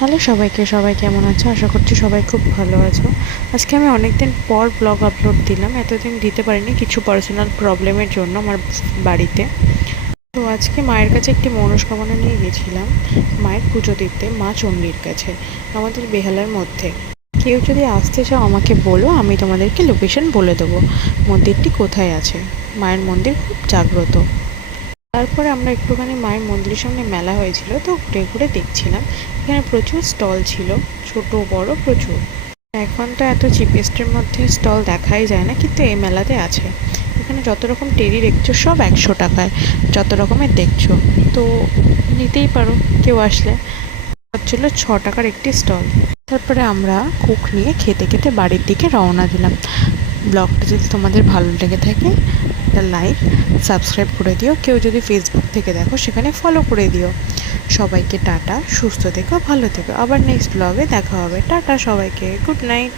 Hello সবাইকে, সবাই কেমন আছো? আশা করছি সবাই খুব ভালো আছো। আজকে আমি অনেক দিন পর ব্লগ আপলোড দিলাম। এতদিন দিতে পারিনি কিছু পার্সোনাল প্রবলেমের জন্য আমার বাড়িতে। তো আজকে মায়ের কাছে একটি মনস্কামনা নিয়ে গেছিলাম মায়ের পুজো দিতে, মা চণ্ডীর কাছে, আমাদের বেহালার মধ্যে। কেউ যদি আসতে চাও আমাকে বলো, আমি তোমাদেরকে লোকেশন বলে দেবো মন্দিরটি কোথায় আছে। মায়ের মন্দির খুব জাগ্রত। তারপরে আমরা একটুখানি মায়ের মন্দিরের সামনে মেলা হয়েছিল, তো ঘুরে ঘুরে দেখছিলাম। এখানে প্রচুর স্টল ছিল, ছোট বড় প্রচুর। এখন তো এত চিপেস্টের মধ্যে স্টল দেখাই যায় না, কিন্তু এই মেলাতে আছে। এখানে যত রকম টেরি দেখছো সব 100 টাকায়, যত রকমের দেখছো। তো নিতেই পারো কেউ আসলে। হচ্ছিল 6 টাকার একটি স্টল। তারপরে আমরা কুক নিয়ে খেতে খেতে বাড়ির দিকে রওনা দিলাম। ব্লগটা যদি তোমাদের ভালো লেগে থাকে একটা লাইক সাবস্ক্রাইব করে দিও। কেউ যদি ফেসবুক থেকে দেখো সেখানে ফলো করে দিও। সবাইকে টাটা, সুস্থ থেকো, ভালো থেকো। আবার নেক্সট ব্লগে দেখা হবে। টাটা সবাইকে, গুড নাইট।